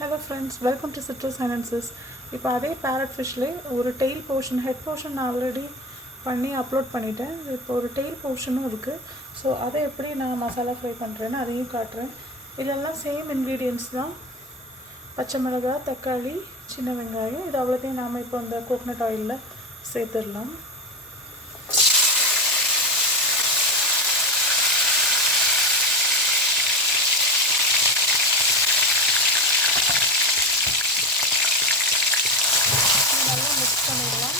Hello friends, welcome to Citrus Finances. இப்போ அதே farad ஃபிஷ்லேயே ஒரு டெய்ல் போர்ஷன் ஹெட் போர்ஷன் நான் ஆல்ரெடி பண்ணி அப்லோட் பண்ணிட்டேன். இப்போ ஒரு டெய்ல் போர்ஷனும் இருக்குது. ஸோ அதை எப்படி நான் மசாலா ஃப்ரை பண்ணுறேன்னு அதையும் காட்டுறேன். இதெல்லாம் சேம் இன்க்ரீடியன்ட்ஸ் தான். பச்சை மிளகாய், தக்காளி, சின்ன வெங்காயம், இது அவ்வளோத்தையும் நாம் இப்போ அந்த கோகனட் ஆயிலில் சேர்த்துடலாம். நல்லா மிக்ஸ் பண்ணிடலாம்.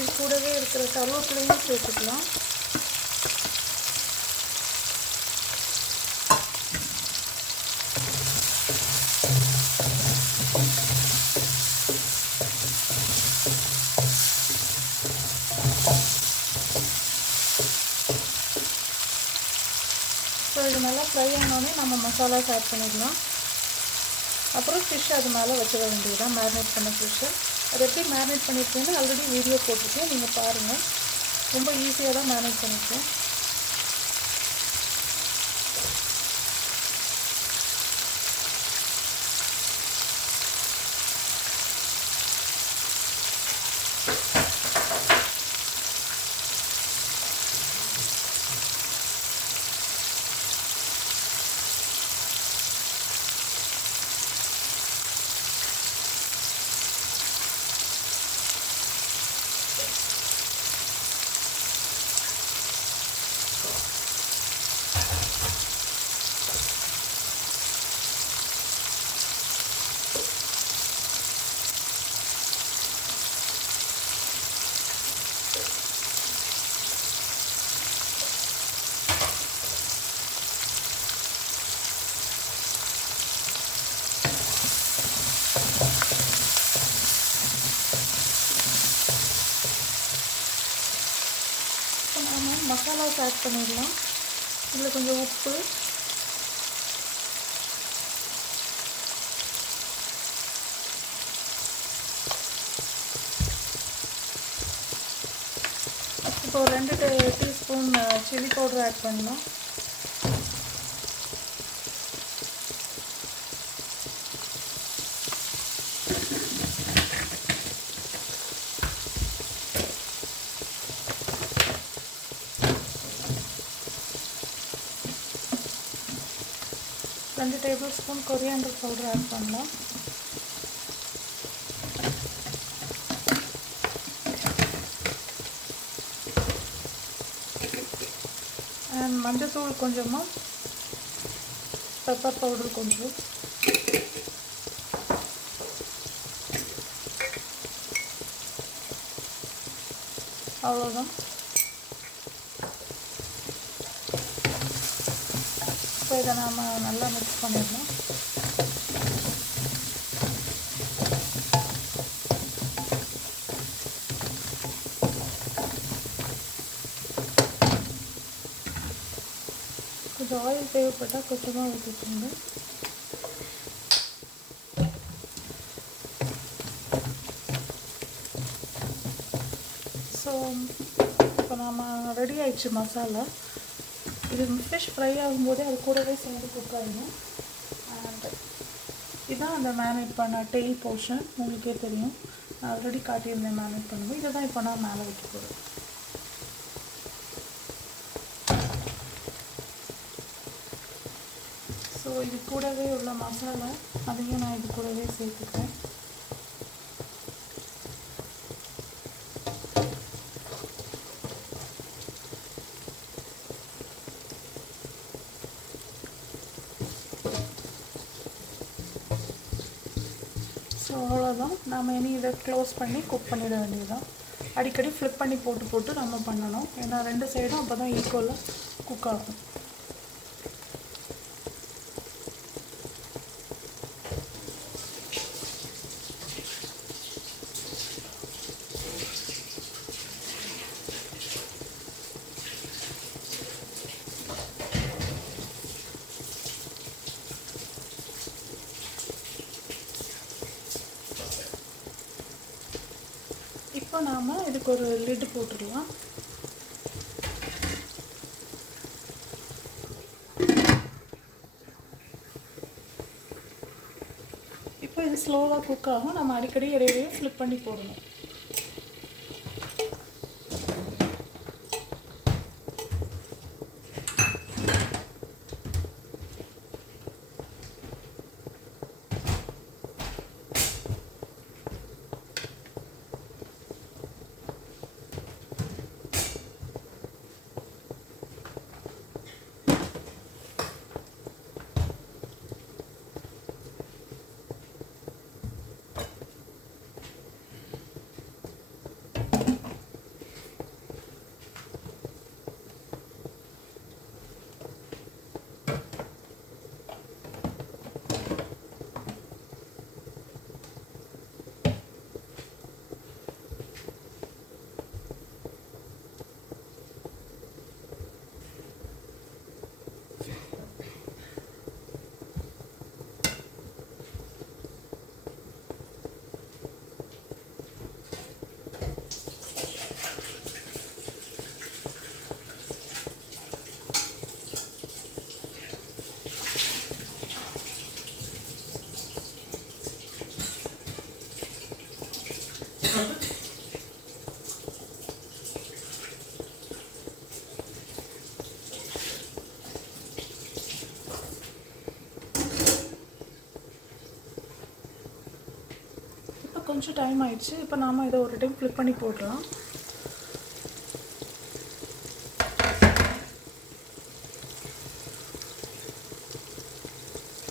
இது கூடவே இருக்கிற கருவேப்பிலையும் சேர்த்துக்கலாம். ஸோ இது நல்லா ஃப்ரை ஆனோடனே நம்ம மசாலாஸ் ஆட் பண்ணிடலாம். அப்புறம் ஃபிஷ் அது மேலே வச்சிட வேண்டியதுதான், மேரினேட் பண்ண ஃபிஷ்ஷு. அது எப்படி மேரினேட் பண்ணியிருக்கேன்னு ஆல்ரெடி வீடியோ போட்டிருக்கேன், நீங்கள் பாருங்கள். ரொம்ப ஈஸியாக தான் மேரினேட் பண்ணியிருக்கேன். நாம் மசாலாஸ் ஆட் பண்ணிடலாம். இதில் கொஞ்சம் உப்பு, இப்போ 2 டீஸ்பூன் சில்லி பவுடர் ஆட் பண்ணலாம். ரெண்டு tablespoon coriander powder add பண்ணலாம். அண்ட் மஞ்சத்தூள் கொஞ்சமாக, பெப்பர் பவுடர் கொஞ்சம். அவ்வளோதான். இப்போ இதை நாம் நல்லா மிக்ஸ் பண்ணிடலாம். கொஞ்சம் ஆயில் தேவைப்பட்டால் கொஞ்சமாக ஊற்றிக்கோங்க. ஸோ இப்போ நாம் ரெடி ஆயிடுச்சு மசாலா. இது ஃபிஷ் ஃப்ரை ஆகும்போதே அது கூடவே சேர்ந்து குக் ஆகிடும். அண்ட் இதுதான் அந்த மேரினேட் பண்ண டெய்ல் போர்ஷன். உங்களுக்கே தெரியும், நான் ஆல்ரெடி காட்டியிருந்தேன் மேரினேட் பண்ணும்போது. இதை தான் இப்போ நான் மேலே வைக்க போகிறேன். ஸோ இது கூடவே உள்ள மசாலா அதையும் நான் இது கூடவே சேர்த்துக்கிறேன். ஸோ அவ்வளோதான். நாம் இனி இதை க்ளோஸ் பண்ணி குக் பண்ணிட வேண்டியதுதான். அடிக்கடி ஃப்ளிப் பண்ணி போட்டு நம்ம பண்ணணும். ஏன்னா 2 சைடும் அப்போ தான் ஈக்குவலாக குக் ஆகும். இப்போ நாம் இதுக்கு ஒரு லிட்டு போட்டுடலாம். இப்போ இது ஸ்லோவாக குக் ஆகும். நம்ம அடிக்கடி இடையிலேயே ஃப்ளிப் பண்ணி போடணும். கொஞ்சம் டைம் ஆயிடுச்சு. இப்போ நாம் இதை ஒரு டைம் ஃப்ளிப் பண்ணி போடலாம்.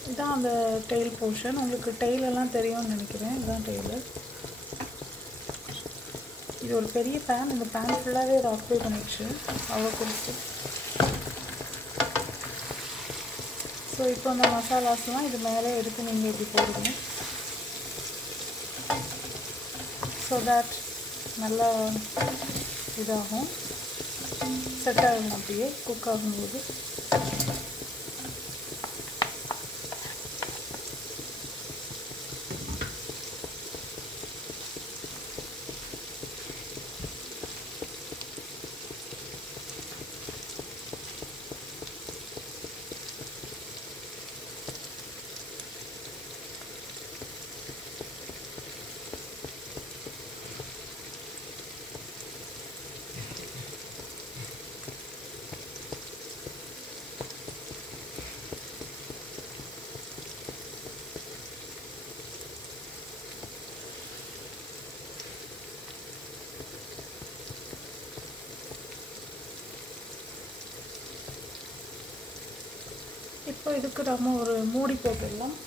இதுதான் அந்த டெயில் போர்ஷன். உங்களுக்கு டெய்லெல்லாம் தெரியும்னு நினைக்கிறேன். இதுதான் டெய்லு. இது ஒரு பெரிய பேன். இந்த பேன் ஃபுல்லாகவே அதை ஆக்குபை பண்ணிடுச்சு. அவ்வளோ கொடுத்து. ஸோ இப்போ அந்த மசாலாஸ்லாம் இது மேலே எடுத்து நீங்கள் இப்படி போடுங்க. ஸோ தட் நல்லா இதாகும், செட் ஆகும். அப்படியே குக் ஆகும்போது இப்போ இதுக்கு நம்ம ஒரு மூடி போட்டுடலாம்.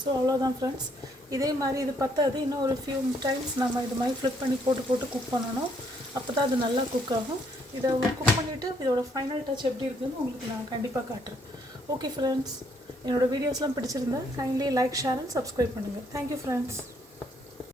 ஸோ அவ்வளோதான் ஃப்ரெண்ட்ஸ். இதே மாதிரி இது பத்தாது, இன்னும் ஒரு ஃபியூ டைம்ஸ் நம்ம இது மாதிரி ஃப்ளிப் பண்ணி போட்டு குக் பண்ணணும். அப்போ தான் அது நல்லா குக் ஆகும். இதை குக் பண்ணிவிட்டு இதோட ஃபைனல் டச் எப்படி இருக்குதுன்னு உங்களுக்கு நான் கண்டிப்பாக காட்டுறேன். ஓகே ஃப்ரெண்ட்ஸ், என்னோடய வீடியோஸ்லாம் பிடிச்சிருந்தா kindly like, share and subscribe பண்ணுங்கள். Thank you friends.